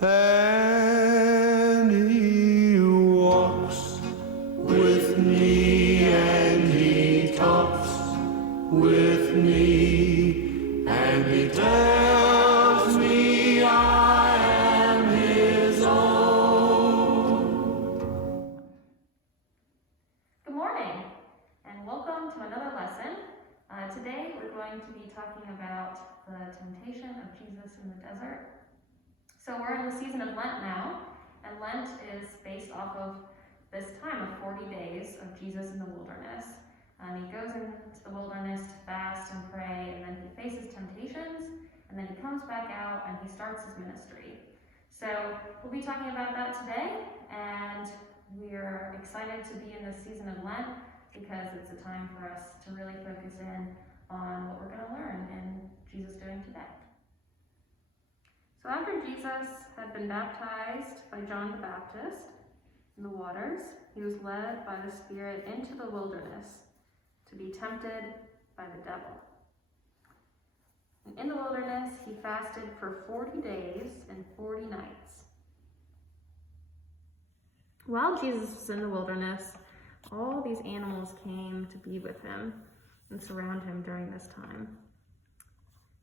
and he walks with me, and he talks with me, and he tells me I am his own. Good morning, and welcome to another lesson. Today we're going to be talking about the temptation of Jesus in the desert. So we're in the season of Lent now, and Lent is based off of this time of 40 days of Jesus in the wilderness. He goes into the wilderness to fast and pray, and then he faces temptations, and then he comes back out and he starts his ministry. So we'll be talking about that today, and we're excited to be in this season of Lent because it's a time for us to really focus in on what we're going to learn in Jesus doing today. So after Jesus had been baptized by John the Baptist in the waters, he was led by the Spirit into the wilderness to be tempted by the devil. And in the wilderness, he fasted for 40 days and 40 nights. While Jesus was in the wilderness, all these animals came to be with him and surround him during this time.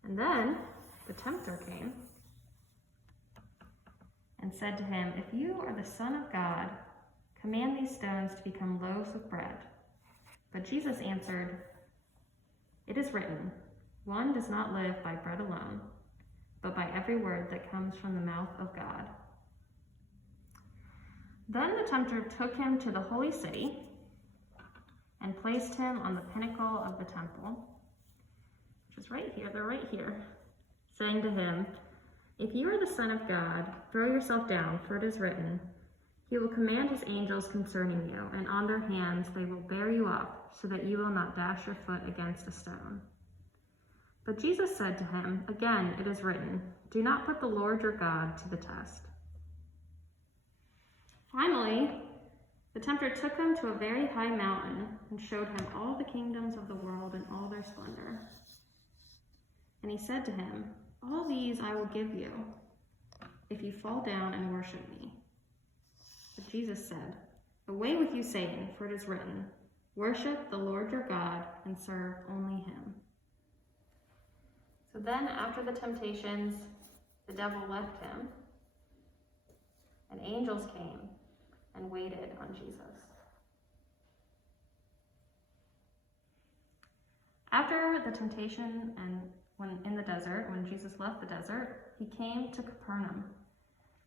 And then the tempter came and said to him, "If you are the Son of God, command these stones to become loaves of bread." But Jesus answered, "It is written, one does not live by bread alone, but by every word that comes from the mouth of God." Then the tempter took him to the holy city and placed him on the pinnacle of the temple, which is right here, they're right here, saying to him, "If you are the Son of God, throw yourself down, for it is written, He will command His angels concerning you, and on their hands they will bear you up, so that you will not dash your foot against a stone." But Jesus said to him, "Again, it is written, do not put the Lord your God to the test." Finally, the tempter took him to a very high mountain and showed him all the kingdoms of the world and all their splendor. And he said to him, "All these I will give you, if you fall down and worship me." But Jesus said, "Away with you, Satan, for it is written, worship the Lord your God and serve only him." So then, after the temptations, the devil left him, and angels came and waited on Jesus. After the temptation and when in the desert, when Jesus left the desert, he came to Capernaum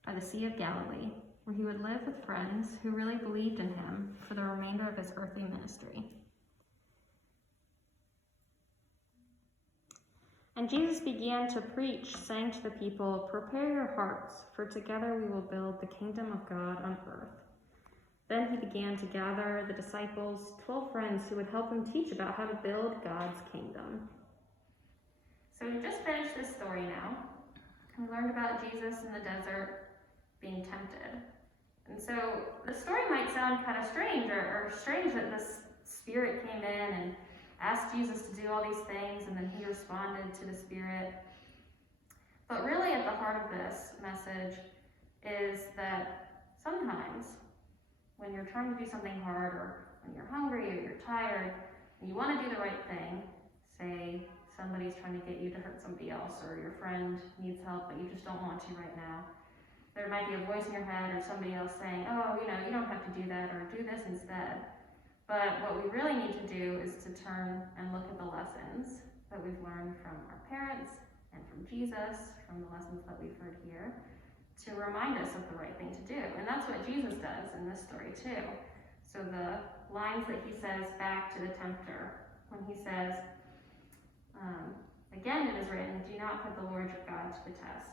by the Sea of Galilee, where he would live with friends who really believed in him for the remainder of his earthly ministry. And Jesus began to preach, saying to the people, "Prepare your hearts, for together we will build the kingdom of God on earth." Then he began to gather the disciples, 12 friends who would help him teach about how to build God's kingdom. So we just finished this story now. We learned about Jesus in the desert being tempted. And so the story might sound kind of strange or strange that this Spirit came in and asked Jesus to do all these things, and then he responded to the Spirit. But really at the heart of this message is that sometimes when you're trying to do something hard, or when you're hungry or you're tired and you want to do the right thing, say somebody's trying to get you to hurt somebody else, or your friend needs help but you just don't want to right now, there might be a voice in your head or somebody else saying, "Oh, you don't have to do that, or do this instead." But what we really need to do is to turn and look at the lessons that we've learned from our parents and from Jesus, from the lessons that we've heard here, to remind us of the right thing to do. And that's what Jesus does in this story too. So the lines that he says back to the tempter, when he says, "Again, it is written, do not put the Lord your God to the test."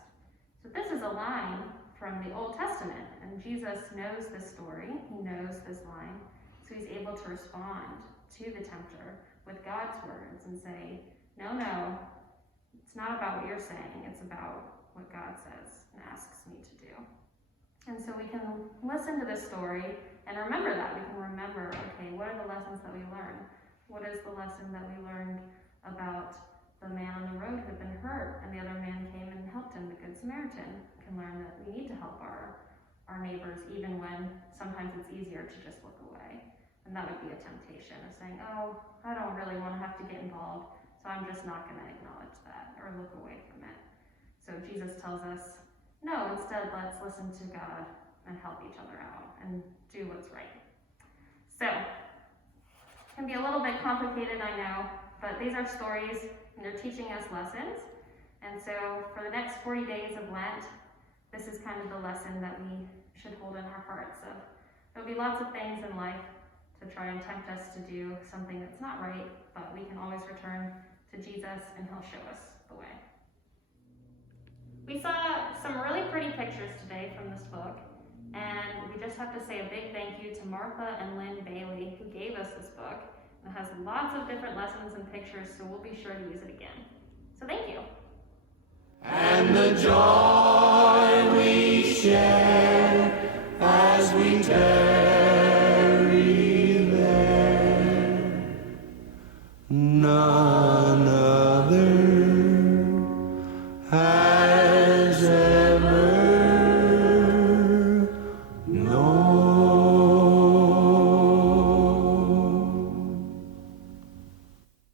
So this is a line from the Old Testament, and Jesus knows this story, he knows this line, so he's able to respond to the tempter with God's words and say, no, it's not about what you're saying, it's about what God says and asks me to do. And so we can listen to this story and remember that. We can remember, okay, what are the lessons that we learned? What is the lesson that we learned about the man on the road who had been hurt, and the other man came and helped him. The Good Samaritan can learn that we need to help our neighbors, even when sometimes it's easier to just look away. And that would be a temptation of saying, oh, I don't really want to have to get involved, so I'm just not going to acknowledge that or look away from it. So Jesus tells us, no, instead let's listen to God and help each other out and do what's right. So, it can be a little bit complicated, I know, but these are stories and they're teaching us lessons. And so for the next 40 days of Lent, this is kind of the lesson that we should hold in our hearts of there'll be lots of things in life to try and tempt us to do something that's not right, but we can always return to Jesus and he'll show us the way. We saw some really pretty pictures today from this book, and we just have to say a big thank you to Martha and Lynn Bailey who gave us this book. It has lots of different lessons and pictures, so we'll be sure to use it again. So thank you. And the joy